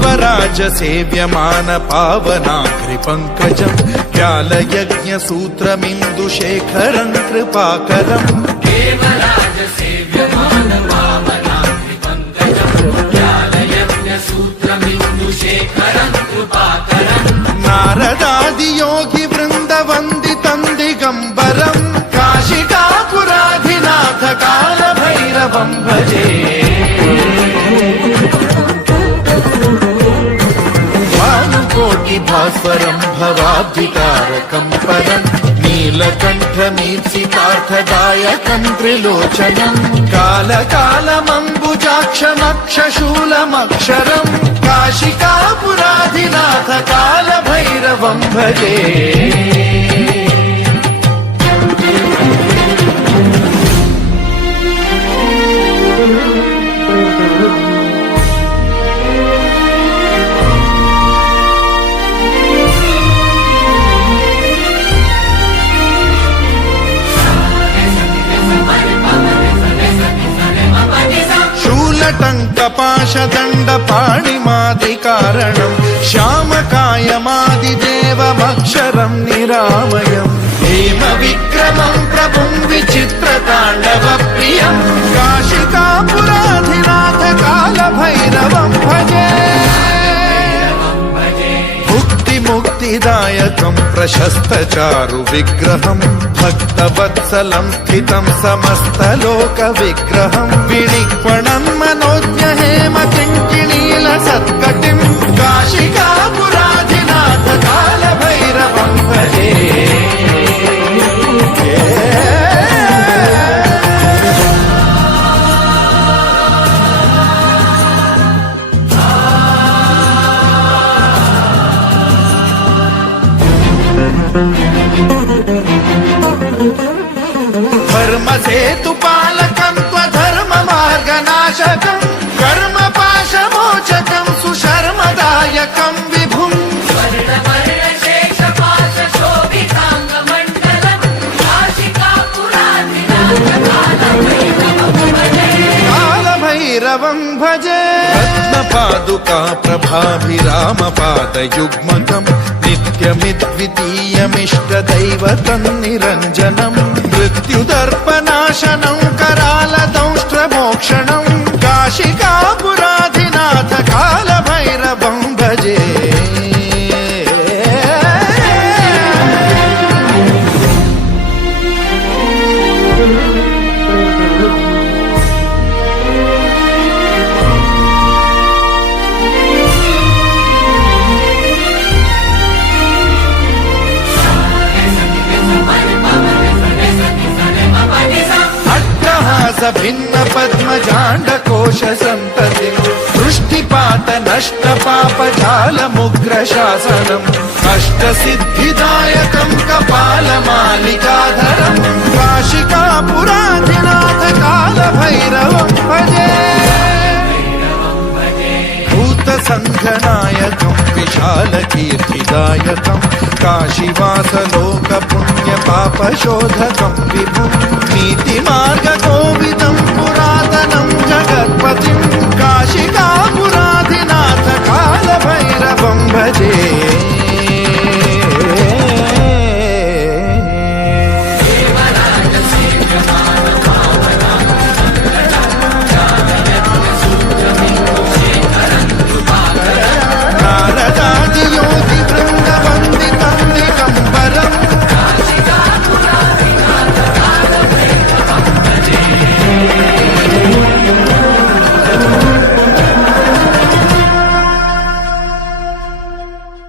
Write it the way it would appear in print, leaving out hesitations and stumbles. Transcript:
देवराज सेव्यमान पावनाग्रिपङ्कजम् व्यालयज्ञसूत्रमिन्दुशेखरम् कृपाकरम् देवराज सेव्यमान पावनाग्रिपङ्कजम् व्यालयज्ञसूत्रमिन्दुशेखरम् कृपाकरम् नारदादियोगि वृन्दवन्दितम् दिगम्बरम् काशिकापुराधिनाथ कालभैरवम् भजे भास्वरम् भवाब्धितारकम् परम् नीलकण्ठमीप्सितार्थदायकम् त्रिलोचनम् कालकालमम्बुजाक्षमक्षशूलमक्षरम् काशिकापुराधिनाथ कालभैरवम् भजे टङ्कपाशदण्डपाणिमादिकारणम् श्यामकायमादिदेवमक्षरम् निरामयम् हेमविक्रमम् प्रभुम् विचित्रताण्डवप्रियम् काशिकापुराधिनाथ कालभैरवम् भजे मुक्तिदायकम् प्रशस्तचारु विग्रहम् भक्तवत्सलम् स्थितम् समस्तलोकविग्रहम् विनिक्वणम् मनोज्ञ हेम किङ्किणील सत्कटिम् काशिकापुराधिनाथ कालभैरवम् भजे धर्मसेतुपालकम् त्वधर्ममार्गनाशकम् कर्मपाशमोचकम् सुशर्मदायकम् विभुम् कालभैरवम् भजे रत्नपादुका प्रभाभिरामपादयुग्मकम् नित्यमिद्वितीयमिष्टदैवतम् निरञ्जनम् मृत्युदर्पनाशनम् करालदंष्ट्रमोक्षणम् काशिकापुराधिनाथ कालभैरवम् भजे भिन्न पद्मजाण्डकोश सन्ततिम् वृष्टिपात नष्ट पापजालमुग्र शासनम् अष्टसिद्धिदायकम् कपालमालिकाधरम् काशिकापुराधिनाथ कालभैरवम् भजे भूतसङ्घनायकम् विशालकीर्तिदायकम् काशीवासलोकपुण्यपापशोधकम् विभुम् नीतिमार्गकोविदम् पुरातनम् जगत्पतिम्